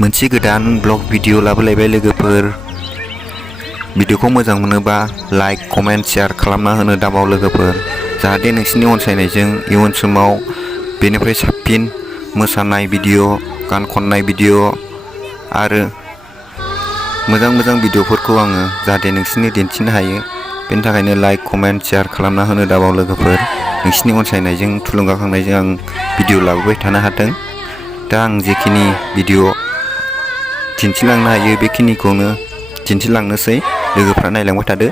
मोनसे गोदान blog video लाबोलायबाय लोगोफोर। भिडिअखौ मोजां मोनोबा लाइक कमेन्ट शेयार खालामना होनो दाबाव लोगोफोर, जाहाथे नोंसिनि अनसायनायजों इयुन समाव बेनिफ्राय साबसिन मोसानाय भिडिअ, गान खननाय भिडिअ आरो मोजां भिडिअफोरखौ आङो जाहाथे नोंसिनो दिन्थिनो हायो। बेनि थाखायनो लाइक कमेन्ट शेयार खालामना होनो दाबाव लोगोफोर। नोंसिनि अनसायनायजों थुलुंगाखांनायजों आं भिडिअ लाबोबाय थानो हाथों। दा आं जेखिनि भिडिअ दिन्थिलांनो हायो बेखिनिखौनो दिन्थिलांनोसै, लोगोफ्रा नायलांबाय थादो।